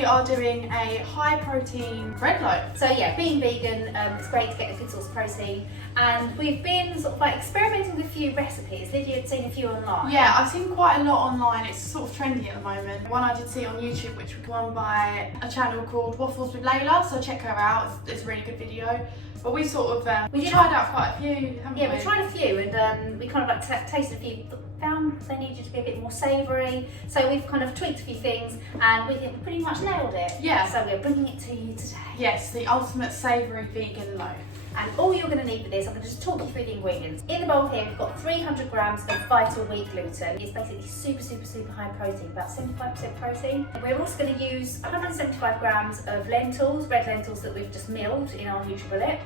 we are doing a high protein bread loaf. So yeah, being vegan, it's great to get a good source of protein. And we've been sort of like experimenting with a few recipes. Lydia had seen a few online. Yeah, I've seen quite a lot online. It's sort of trendy at the moment. One I did see on YouTube, which was one by a channel called Waffles with Layla, so check her out. It's a really good video. But we sort of we tried out quite a few, haven't we? Yeah, we tried a few, and we kind of like tasted a few. Found they needed to be a bit more savoury, so we've kind of tweaked a few things, and we think we pretty much nailed it. Yeah. So we're bringing it to you today. Yes, the ultimate savoury vegan loaf. And all you're going to need for this, I'm going to just talk you through the ingredients. In the bowl here, we've got 300 grams of vital wheat gluten. It's basically super high protein, about 75% protein. And we're also going to use 175 grams of lentils, red lentils that we've just milled in our NutriBullet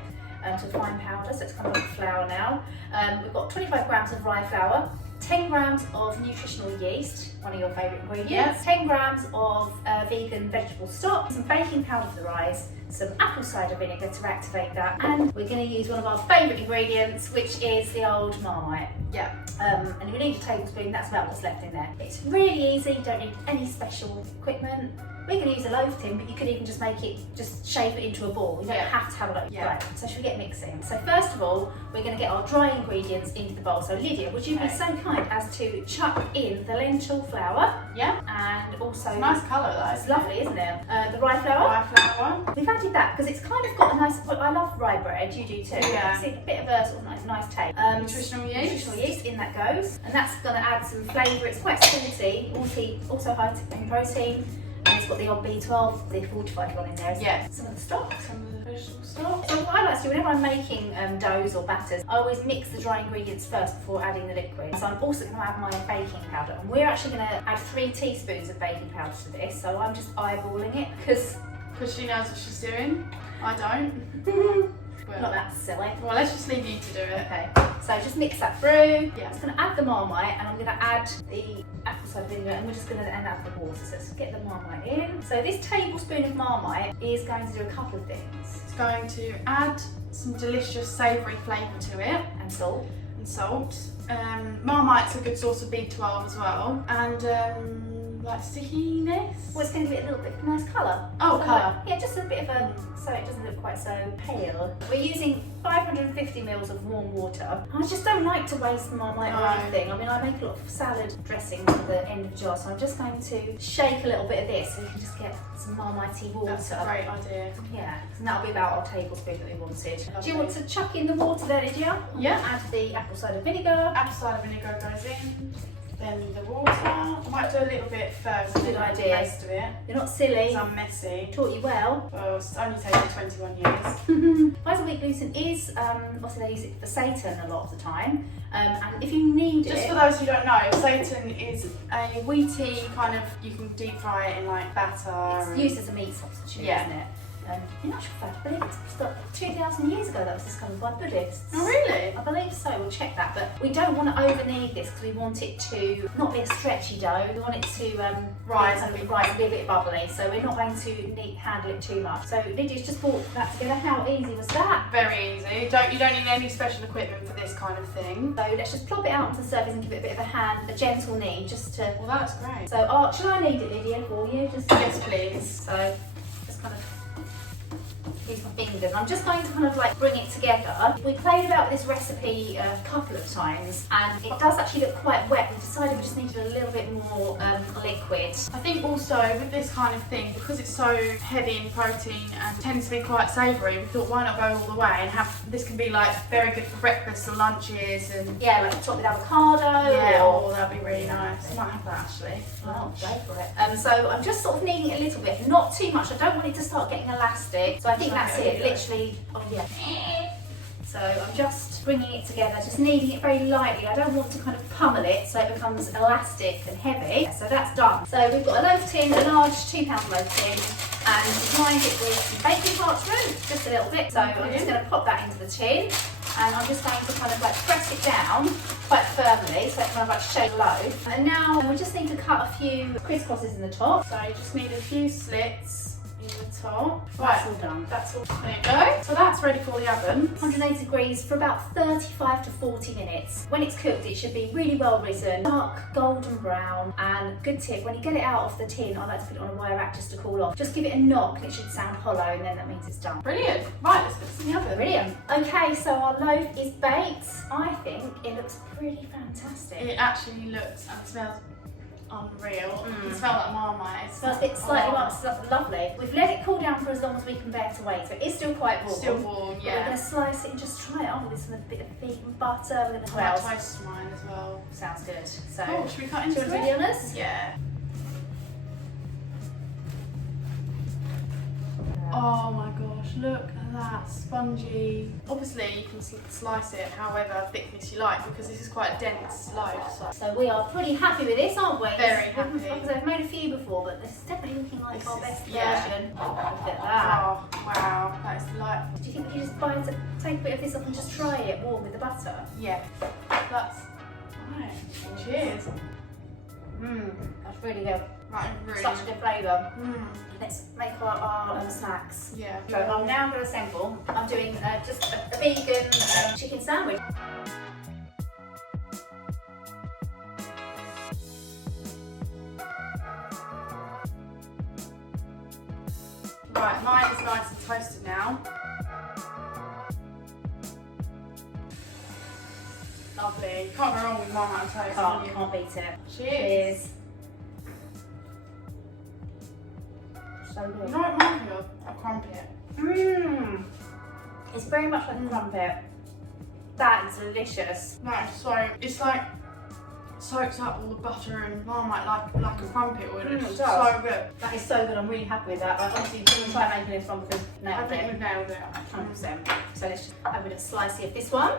to fine powder, so it's kind of like flour now. We've got 25 grams of rye flour, 10 grams of nutritional yeast, one of your favourite ingredients, Yes. 10 grams of vegan vegetable stock, some baking powder for the rise, some apple cider vinegar to activate that, and we're going to use one of our favourite ingredients, which is the old Marmite. Yeah. And we need a tablespoon, that's about what's left in there. It's really easy, you don't need any special equipment. We're going to use a loaf tin, but you could even just make it, just shape it into a ball. You don't have to have a loaf. Yeah. Right, so should we get mixing? So first of all, we're going to get our dry ingredients into the bowl. So Lydia, would you be so kind as to chuck in the lentil flour? Yeah. And also... It's a nice colour though. It's lovely, isn't it? The rye flour. Rye flour. We've added that because it's kind of got a nice... I love rye bread, you do too. Yeah. It's a bit of a sort of nice taste. Nutritional yeast. Nutritional yeast, in that goes. And that's going to add some flavour. It's quite salty, also high in protein. And it's got the odd B12, the fortified one in there. Yeah. Some of the stock. Some of the vegetable stock. So what I like to do whenever I'm making doughs or batters, I always mix the dry ingredients first before adding the liquid. So I'm also going to add my baking powder. And we're actually going to add 3 teaspoons of baking powder to this. So I'm just eyeballing it because she knows what she's doing. I don't. Well, not that silly. Well, let's just leave you to do it. Okay, so just mix that through. Yeah. I'm just going to add the Marmite, and I'm going to add the apple cider vinegar, and we're just going to then add the water. So let's get the Marmite in. So this tablespoon of Marmite is going to do a couple of things. It's going to add some delicious savoury flavour to it. And salt. And salt. Marmite's a good source of B12 as well. And like stickiness. Well, it's going to be a little bit of a nice colour. Oh, colour. Yeah, just a bit of a, so it doesn't look quite so pale. We're using 550 ml of warm water. I just don't like to waste Marmite or anything. I mean, I make a lot of salad dressings at the end of the jar, so I'm just going to shake a little bit of this so we can just get some Marmite-y water. That's a great idea. Yeah, and that'll be about our tablespoon that we wanted. Lovely. Do you want to chuck in the water there, Lydia? Yeah. Add the apple cider vinegar. Apple cider vinegar goes in. Then the water. I might do a little bit first. Good idea. The rest of it. You're not silly. Because I'm messy. Taught you well. Well, it's only taken 21 years. Vital wheat gluten is, obviously they use it for seitan a lot of the time. And if you need Just it... for those who don't know, seitan is a wheaty kind of, you can deep fry it in like batter. It's used as a meat substitute, isn't it? In actual fact, I believe it's got 2,000 years ago that was discovered by Buddhists. Oh really? I believe so, we'll check that. But we don't want to over knead this because we want it to not be a stretchy dough. We want it to rise and be a bit bubbly. So we're not going to handle it too much. So Lydia's just brought that together. How easy was that? Very easy. You don't need any special equipment for this kind of thing. So let's just plop it out onto the surface and give it a bit of a gentle knead just to... Well, that's great. So shall I knead it, Lydia, for you? Yes, please. So just kind of use my fingers. I'm just going to kind of like bring it together. We played about with this recipe a couple of times and it does actually look quite wet. We decided we just needed a little bit more liquid. I think also with this kind of thing, because it's so heavy in protein and tends to be quite savoury, we thought why not go all the way and have, this can be like very good for breakfast or lunches and... Yeah, like topped with avocado. Yeah, or that'd be really nice. I might have that actually. Oh, go for it. So I'm just sort of kneading it a little bit, not too much. I don't want it to start getting elastic. So I think that's it, literally, oh yeah. So I'm just bringing it together, just kneading it very lightly. I don't want to kind of pummel it so it becomes elastic and heavy. So that's done. So we've got a loaf tin, a large 2 pound loaf tin, and we've lined it with some baking parchment, just a little bit. So I'm just going to pop that into the tin. And I'm just going to kind of like press it down quite firmly so it kind of like shape a loaf. And now we just need to cut a few crisscrosses in the top. So you just need a few slits in the top. That's all done. That's all. There you go. So that's ready for the oven. 180 degrees for about 35 to 40 minutes. When it's cooked, it should be really well risen, dark golden brown. And good tip, when you get it out of the tin, I like to put it on a wire rack just to cool off. Just give it a knock and it should sound hollow, and then that means it's done. Brilliant. Right, let's put this in the oven. Brilliant. Okay, so our loaf is baked. I think it looks pretty fantastic. It actually looks and smells unreal. You can smell that Marmite. It's slightly lovely. We've let it cool down for as long as we can bear to wait, so it is still quite warm. Still warm, But yeah. we're going to slice it and just try it on with some bit of vegan butter. We're going to I'll toast mine as well. Sounds good. So, Oh, should we cut into do you want to it? be honest? Yeah. Oh my gosh, look at that, spongy. Obviously you can slice it however thickness you like because this is quite a dense loaf. So we are pretty happy with this, aren't we? Very happy. Because I've made a few before, but this is definitely looking like This our is- best yeah. version. Look at that. Oh wow, that is delightful. Do you think we could just take a bit of this off and just try it warm with the butter? Yeah, that's right. Cheers. That's really good. Right, really. Such a good flavour. Mm. Let's make our snacks. Yeah. So I'm now going to assemble. I'm doing just a vegan chicken sandwich. Right, mine is nice and toasted now. Lovely. Can't go wrong with Marmite and toast. Can't beat it. Cheers. So good. You know what it reminds me of? A crumpet. It's very much like a crumpet. That is delicious. That is so, it's like soaks up all the butter and Marmite like a crumpet would. It's It so does. good. That is so good. I'm really happy with that. I honestly didn't try making this one because I nailed think it. we've nailed it. 100%. So let's just have a little slicey of this one.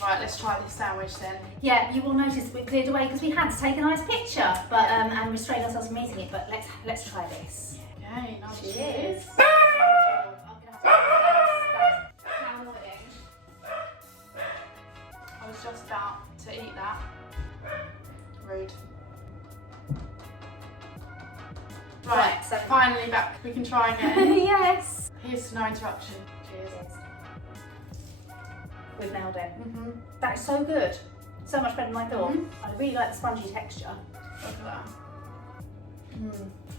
Right, let's try this sandwich then. Yeah, you will notice we cleared away because we had to take a nice picture, but and restrain ourselves from eating it. But let's try this. Okay, nice. Cheers. Cheers. I'm gonna have to downloading. I was just about to eat that. Rude. Right, so Finally back. We can try again. yes. Here's to no interruption. Cheers. We've nailed it. Mm-hmm. That is so good. So much better than I thought. Mhm. I really like the spongy texture. Look at that.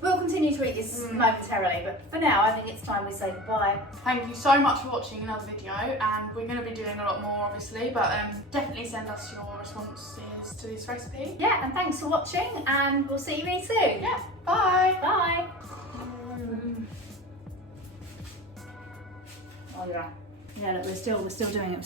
We'll continue to eat this momentarily, but for now I think it's time we say goodbye. Thank you so much for watching another video, and we're going to be doing a lot more obviously, but definitely send us your responses to this recipe. Yeah, and thanks for watching, and we'll see you really soon. Yeah, bye! Bye. Oh, you're right. Yeah, look, we're still doing it.